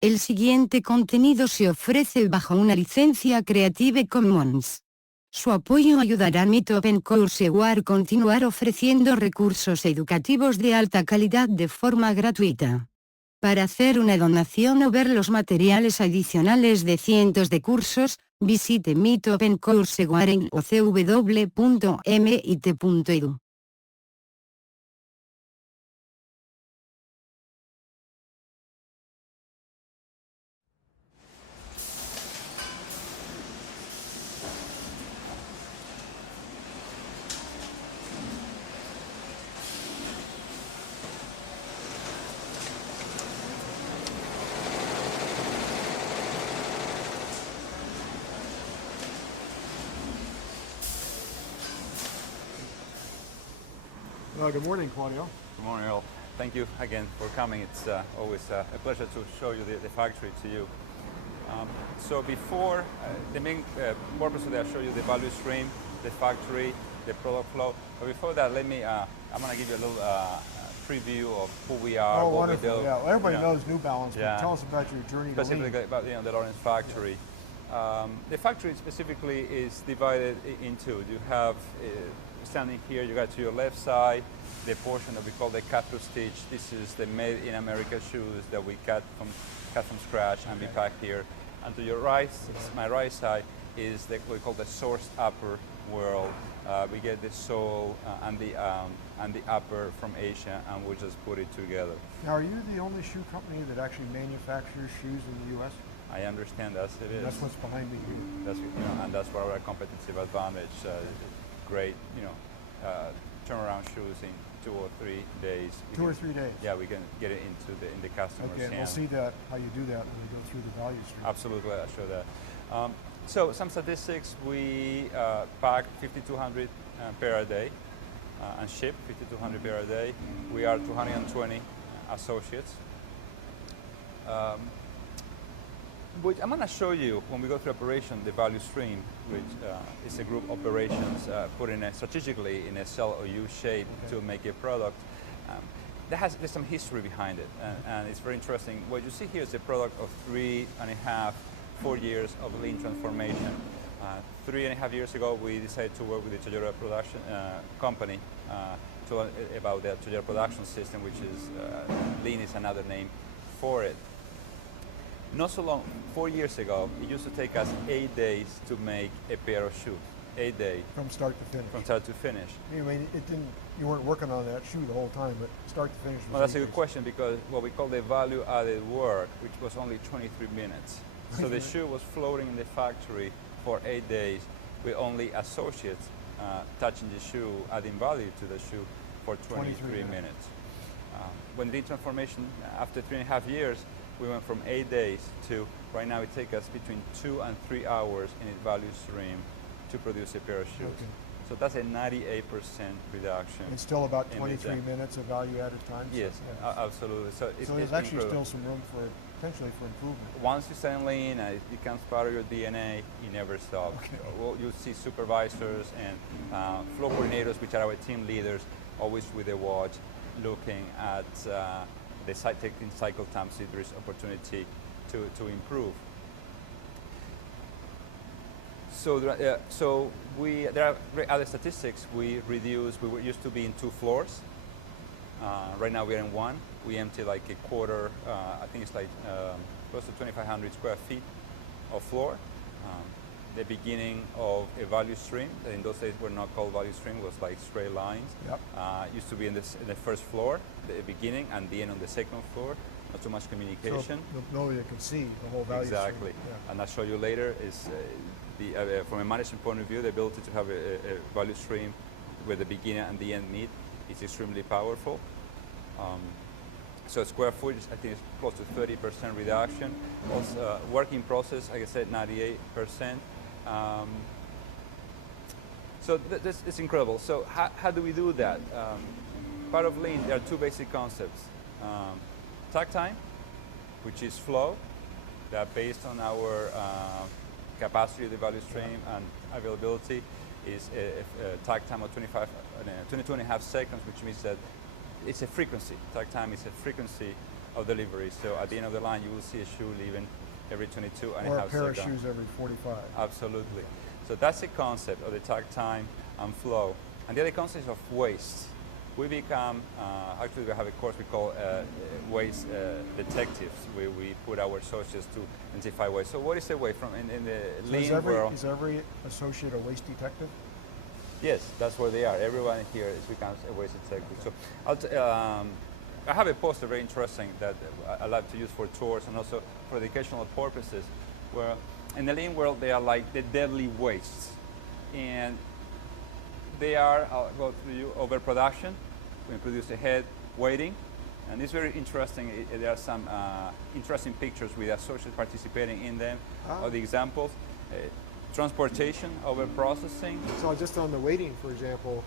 El siguiente contenido se ofrece bajo una licencia Creative Commons. Su apoyo ayudará a Meet Open Courseware a continuar ofreciendo recursos educativos de alta calidad de forma gratuita. Para hacer una donación o ver los materiales adicionales de cientos de cursos, visite Meet Open Courseware en ocw.mit.edu. Good morning, Claudio. Good morning, Earl. Thank you again for coming. It's always a pleasure to show you the factory to you. So before, the main purpose of that, I'll show you the value stream, the factory, the product flow. But before that, let me, I'm going to give you a little preview of who we are, Oh, what wonderful. we do. Yeah, well, everybody knows New Balance, but Yeah. tell us about your journey to Specifically lean. about the Lawrence factory. The factory specifically is divided into, you have, standing here, you got to your left side, the portion that we call the cut to stitch. This is the made in America shoes that we cut from scratch and we pack here. And to your right, my right side, is what we call the sourced upper world. We get the sole and the upper from Asia, and we just put it together. Now, are you the only shoe company that actually manufactures shoes in the U.S.? I understand it is. That's what's behind me here. That's, and that's where our competitive advantage. Great, turnaround shoes in 2 or 3 days. 2 or 3 days? Yeah, we can get it into the customer's Okay, and we'll hand. see how you do that when we go through the value stream. Absolutely, I'll show that. So some statistics, we pack 5,200 pair a day and ship 5,200 pair a day. We are 220 associates. Which I'm going to show you when we go through operation, the value stream, which is a group operations put in strategically in a cell or U shape to make a product. There's some history behind it, and it's very interesting. What you see here is a product of 3.5, 4 years of lean transformation. 3.5 years ago, we decided to work with the Toyota production company about the Toyota production system, which is lean is another name for it. Not so long, 4 years ago, it used to take us 8 days to make a pair of shoes. 8 days. From start to finish. From start to finish. I mean, you weren't working on that shoe the whole time, but start to finish was Well, that's a 8 good days. question, because what we call the value-added work, which was only 23 minutes. So the shoe was floating in the factory for 8 days with only associates touching the shoe, adding value to the shoe for 23 minutes. When the transformation, after 3.5 years, we went from 8 days to, right now it takes us between 2 and 3 hours in a value stream to produce a pair of shoes. Okay. So that's a 98% reduction. It's still about in 23 the- minutes of value-added time? Yes, So, absolutely. So it's there's it's actually incredible. still some room potentially for improvement. Once you start lean, it becomes part of your DNA, you never stop. Okay. Well, you'll see supervisors and flow coordinators, which are our team leaders, always with a watch, looking at taking cycle time, see if there is opportunity to improve. So there are other statistics. We used to be in 2 floors. Right now we are in 1. We empty like a quarter, I think it's like close to 2,500 square feet of floor. The beginning of a value stream, that in those days were not called value stream, was like straight lines. Yep. Used to be in the first floor, the beginning, and the end on the second floor. Not too much communication. So nobody can see the whole value stream. Exactly. Yeah. And I'll show you later is from a management point of view, the ability to have a value stream where the beginning and the end meet is extremely powerful. So square footage, I think, is close to 30% reduction. Also, working process, like I said, 98%. So this is incredible. So how do we do that? Part of lean, there are 2 basic concepts. Takt time, which is flow, that based on our capacity of the value stream and availability is a takt time of 22.5 seconds, which means that it's a frequency. Takt time is a frequency of delivery. So at the end of the line, you will see a shoe leaving every 22 and Or a a half pair of seconds. shoes every 45. Absolutely. So that's the concept of the takt time and flow. And the other concept of waste. We become, actually we have a course we call waste detectives, where we put our associates to identify waste. So what is the waste from in the So lean world? is every associate a waste detective? Yes, that's where they are. Everyone here becomes a waste detective. So I have a poster very interesting that I like to use for tours and also for educational purposes, where in the lean world they are like the deadly wastes. And they are, I'll go through you, overproduction. We produce a head weighting, and it's very interesting. There are some interesting pictures with associates participating in them, of the examples. Transportation, overprocessing. So just on the weighting, for example,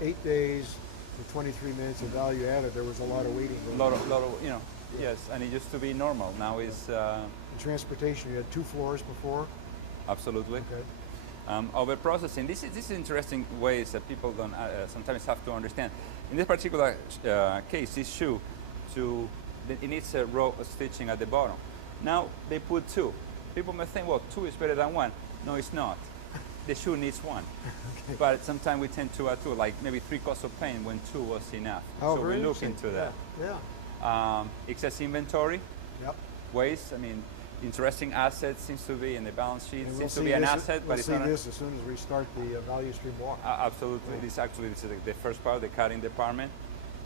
8 days for 23 minutes of value added, there was a lot of weighting going on. lot of, yes, and it used to be normal. Now it's In transportation, you had 2 floors before. absolutely. Okay. Overprocessing. This is interesting ways that people don't sometimes have to understand. In this particular case, this shoe, it needs a row of stitching at the bottom. Now they put 2. People may think, well, 2 is better than 1. No, it's not. The shoe needs 1. Okay. But sometimes we tend to add 2, like maybe 3 coats of paint when 2 was enough. Oh, So very we look interesting. into that. Yeah. Excess inventory, Yep. waste. I mean, interesting asset seems to be in the balance sheet. And Seems to see be an this- asset, we'll but it's see not. this as soon as we start the value stream walk. Absolutely. This is the first part, the cutting department.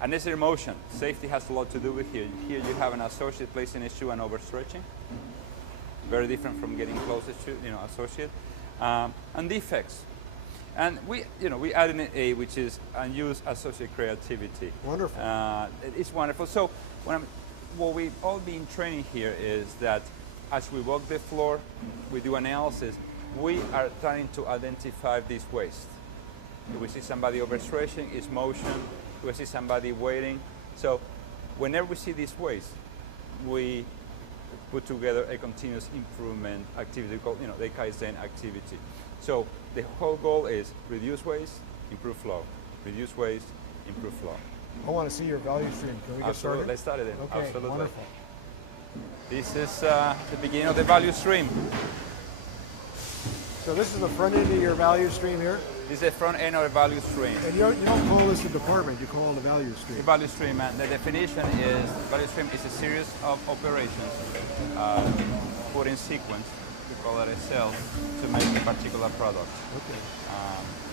Unnecessary motion. Safety has a lot to do with here. Here you have an associate placing a shoe and overstretching. Very different from getting closest to associate. And defects. And we added an A, which is unused associate creativity. Wonderful. It's wonderful. So what we've all been training here is that as we walk the floor, we do analysis, we are trying to identify this waste. If we see somebody overstretching, it's motion. If we see somebody waiting. So whenever we see this waste, we put together a continuous improvement activity called the Kaizen activity. So the whole goal is reduce waste, improve flow. Reduce waste, improve flow. I want to see your value stream. Can we get Absolutely. started? Let's start it. Okay, Absolutely. wonderful. This is the beginning of the value stream. So this is the front end of your value stream here, This is the front end of the value stream. and you don't call this a department, you call it a value The stream. value stream, and the definition is value stream is a series of operations put in sequence. We call it a cell to make a particular product. Okay.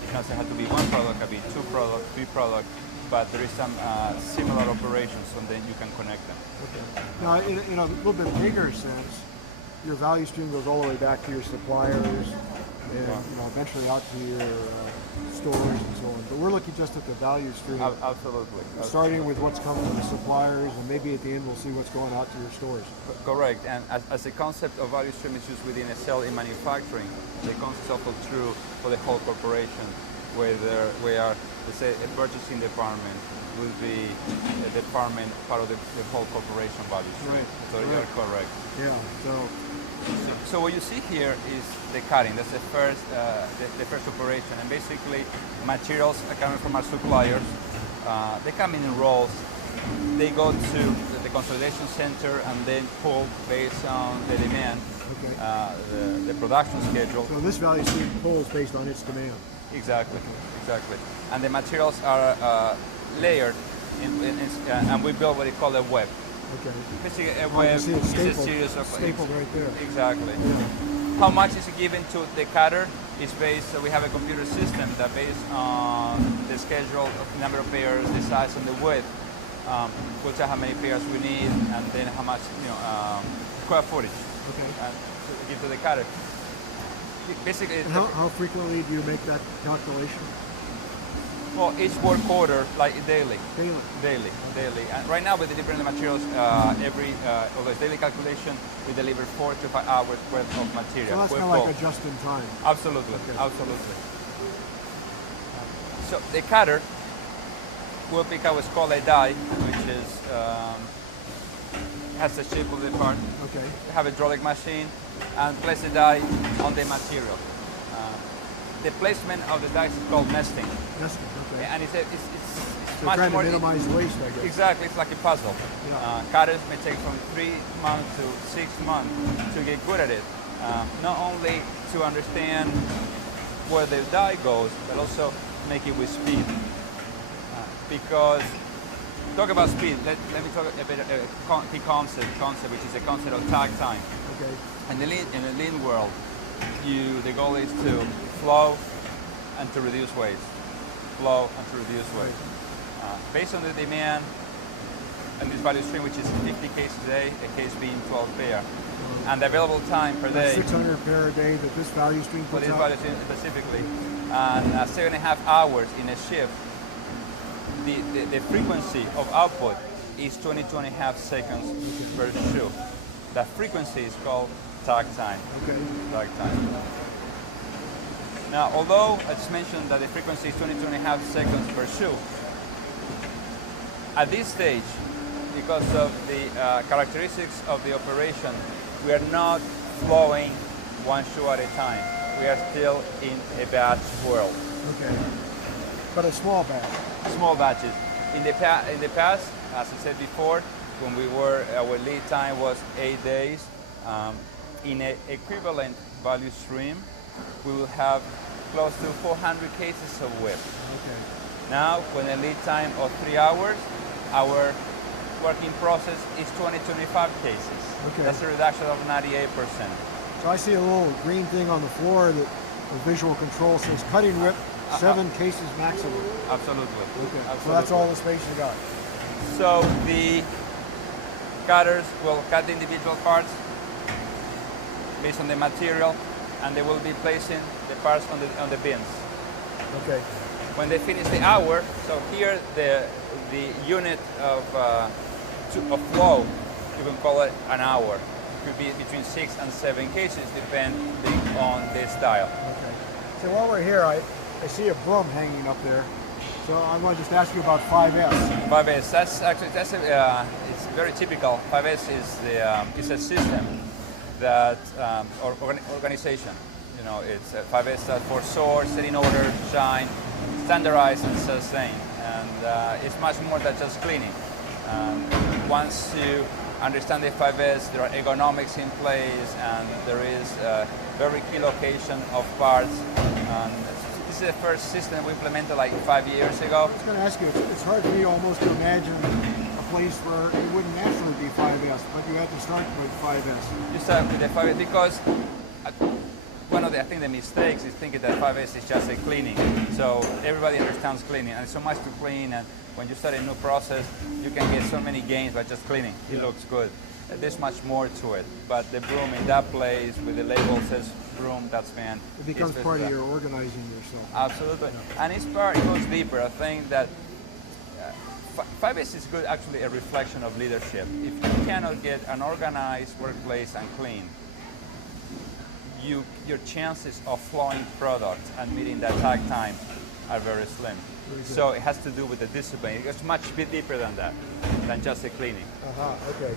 It doesn't have to be 1 product, it can be 2 products, 3 products, but there is some similar operations, and then you can connect them. Okay. Now, in a little bit bigger sense, your value stream goes all the way back to your suppliers, and eventually out to your stores and so on. But we're looking just at the value stream, Absolutely. starting with what's coming from the suppliers, and maybe at the end we'll see what's going out to your stores. Correct, and as the concept of value stream is used within a cell in manufacturing, the concept is also true for the whole corporation, where we are, let's say, a purchasing department will be a department part of the whole corporation value stream. Right. So you're correct. Yeah. So what you see here is the cutting. That's the first operation, and basically materials are coming from our suppliers. They come in rolls. They go to the consolidation center and then pull based on the demand, the production schedule. So this value stream pulls based on its demand. Exactly. And the materials are layered, and we build what we call a web. Okay. Basically, a I web can see it is a stapled, series of stapled right there. Exactly. Yeah. How much is given to the cutter is based, so we have a computer system that based on the schedule, the number of pairs, the size, and the width, will tell how many pairs we need, and then how much, square footage to give to the cutter. Basically, And how frequently do you make that calculation? well, each work order, like daily. Daily. Daily. And right now, with the different materials, although it's daily calculation, we deliver 4 to 5 hours worth of material. So that's kind of like a just in time. Absolutely, Okay. absolutely. So the cutter will pick out what's called a die, which is has the shape of the part. Okay. We have a hydraulic machine and place the die on the material. The placement of the dice is called nesting. Nesting. Okay. And it's So much trying to more minimize waste, I guess. Exactly, it's like a puzzle. Yeah. Cutters may take from 3 months to 6 months to get good at it. Not only to understand where the die goes, but also make it with speed. Because talk about speed. Let me talk a bit key concept, which is the concept of tag time. Okay. In the lean world, the goal is to flow and to reduce waste. Flow and to reduce waste. Based on the demand and this value stream, which is 50 cases a day, a case being 12 pair, and the available time per day. 600 pair a day that this value stream For puts this out. value stream specifically, and 7.5 hours in a shift. The frequency of output is 22.5 seconds per shoe. That frequency is called tag time. Okay. Tag time. Now, although I just mentioned that the frequency is 22.5 seconds per shoe, at this stage, because of the characteristics of the operation, we are not flowing one shoe at a time. We are still in a batch world. Okay. But a small batch. Small batches. In the past, as I said before, when our lead time was 8 days, in an equivalent value stream, we will have close to 400 cases of whip. Okay. Now, when a lead time of 3 hours, our working process is 20-25 cases. Okay. That's a reduction of 98%. So I see a little green thing on the floor that the visual control says cutting whip, 7 cases maximum. Absolutely. Okay. Absolutely. So that's all the space you got. So the cutters will cut the individual parts based on the material, and they will be placing the parts on the bins. Okay. When they finish the hour, so here the unit of flow, you can call it an hour. It could be between 6 and 7 cases, depending on the style. Okay. So while we're here, I see a broom hanging up there. So I want to just ask you about 5S. 5S, it's very typical. 5S is a system that organization. You know, it's 5S stands for source, set in order, shine, standardize, and sustain. And it's much more than just cleaning. Once you understand the 5S, there are ergonomics in place, and there is a very key location of parts. This is the first system we implemented like 5 years ago. I was going to ask you, it's hard for me almost to imagine a place where it wouldn't naturally be 5S, but you had to start with 5S. You start with the 5S because one of the mistakes is thinking that 5S is just a cleaning. So everybody understands cleaning, and it's so much to clean, and when you start a new process, you can get so many gains by just cleaning. It looks good. There's much more to it, but the broom in that place with the label says broom, that's fan. It becomes part of your organizing yourself. Absolutely, and it goes deeper. I think that 5S is good, actually a reflection of leadership. If you cannot get an organized workplace and clean, your chances of flowing product and meeting that tag time are very slim. So it has to do with the discipline. It goes much bit deeper than that, than just the cleaning. Okay.